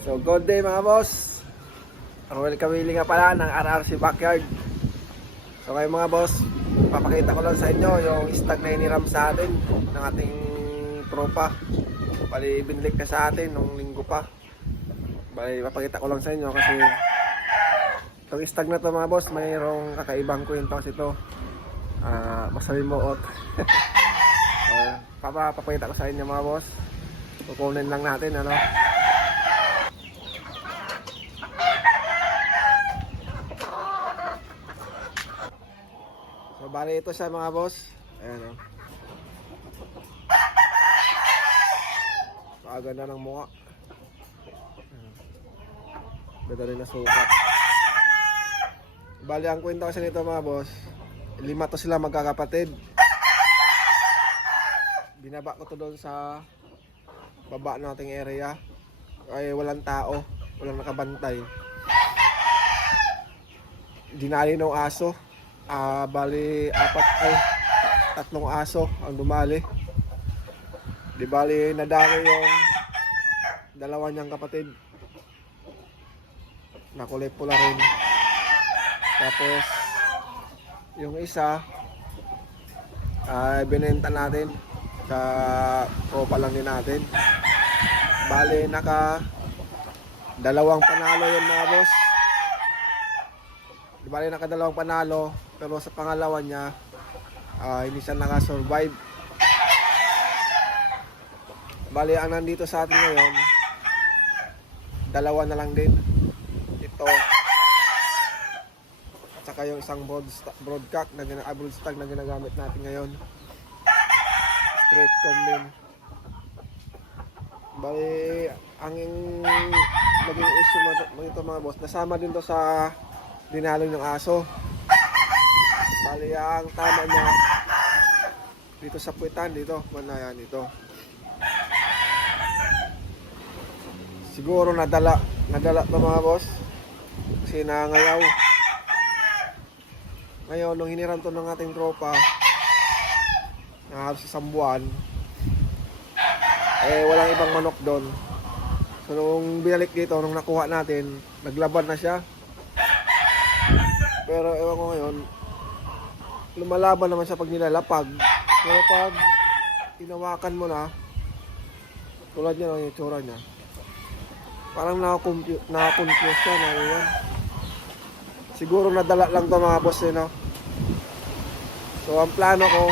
So good day mga boss. Welcome nga pala ng RRC Backyard. So ngayon mga boss, papakita ko lang sa inyo yung stag na hiniram sa atin ng ating tropa. Bali binalik na sa atin nung linggo pa. Bali papakita ko lang sa inyo kasi itong stag na to mga boss, mayroong kakaibang kwento kasi ito. Masalimuot. Papakita ko sa inyo mga boss. Kukunin lang natin ano. So bali ito siya mga boss. Ayan o. Pakaganda ng mukha. Ganda rin na sukat. Bali ang kwento kasi nito mga boss, 5 to sila magkakapatid. Binaba ko to doon sa baba nating area. Ay walang tao, walang nakabantay. Dinali ng aso. Bali 3 aso ang dumali. Di bali nadali yung dalawa niyang kapatid. Nakulay pula rin. Tapos yung isa binenta natin sa tropa lang din natin. Bali naka 2 panalo yun mga boss. Di bali naka 2 panalo. Pero sa pangalawa niya, hindi siya nakasurvive. Bali, ang nandito sa atin ngayon, 2 na lang din. Ito. At saka yung isang broadcock na broadstag na ginagamit natin ngayon. Straight comb din. Bali, ang naging issue mo ito mga boss, nasama din to sa dinalo ng aso. Bali ang tama niya dito sa puwitan, dito yan dito. Siguro nadala pa mga boss kasi nangayaw. Ngayon nung hiniram to ng ating tropa na halos sa buwan, walang ibang manok doon. So nung binalik dito, nung nakuha natin, naglaban na siya. Pero ewan ko ngayon, lumalaban naman siya pag nilalapag. Pero pag inawakan mo na, tulad niya yung itsura niya, parang nakakonfuse siya na yun. Siguro nadala lang to mga boss no? So ang plano ko,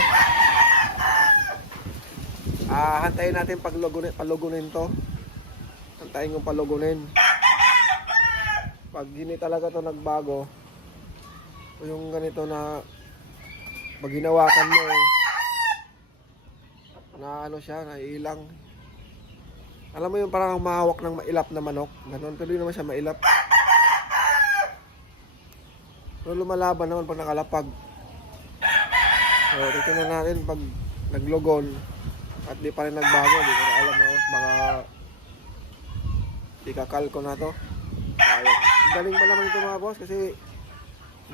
hantayin natin palugunin to. Hantayin kong palugunin. Pag hindi talaga to nagbago, yung ganito na pag ginawakan mo na ano siya, naiilang. Alam mo yung parang mahawak ng mailap na manok, ganun, pero hindi naman siya mailap. Pero lumalaban naman pag nakalapag. So titignan natin pag naglogon at di pa rin nagbago, di ko na alam na baka ikakal ko na to. Galing pa naman ito mga boss kasi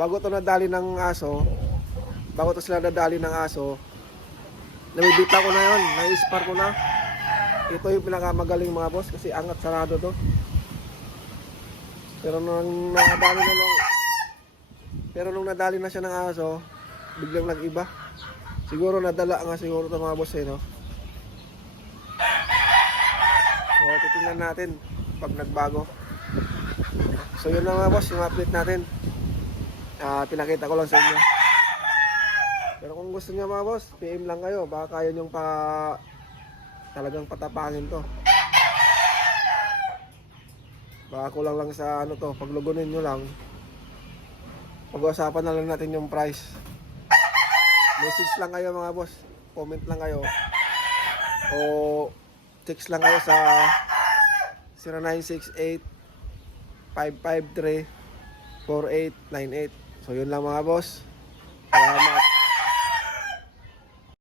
bago to nadali ng aso, bago to sila nadali ng aso, nabibita ko na yun, nai-spar ko na. Ito yung pinakamagaling mga boss kasi angat sarado to. Pero nung nadali na siya ng aso, biglang nag-iba. Siguro nadala nga siguro to mga boss no. So titingnan natin pag nagbago. So yun na mga boss, yung update natin. Pinakita ko lang sa inyo. Pero kung gusto niya mga boss, PM lang kayo. Baka kaya nyong talagang patapangin to. Baka kulang lang sa ano to, paglugunin nyo lang. Pag-uusapan na lang natin yung price. Message lang kayo mga boss. Comment lang kayo. O text lang kayo sa 0968 553 4898. So yun lang mga boss. Salamat.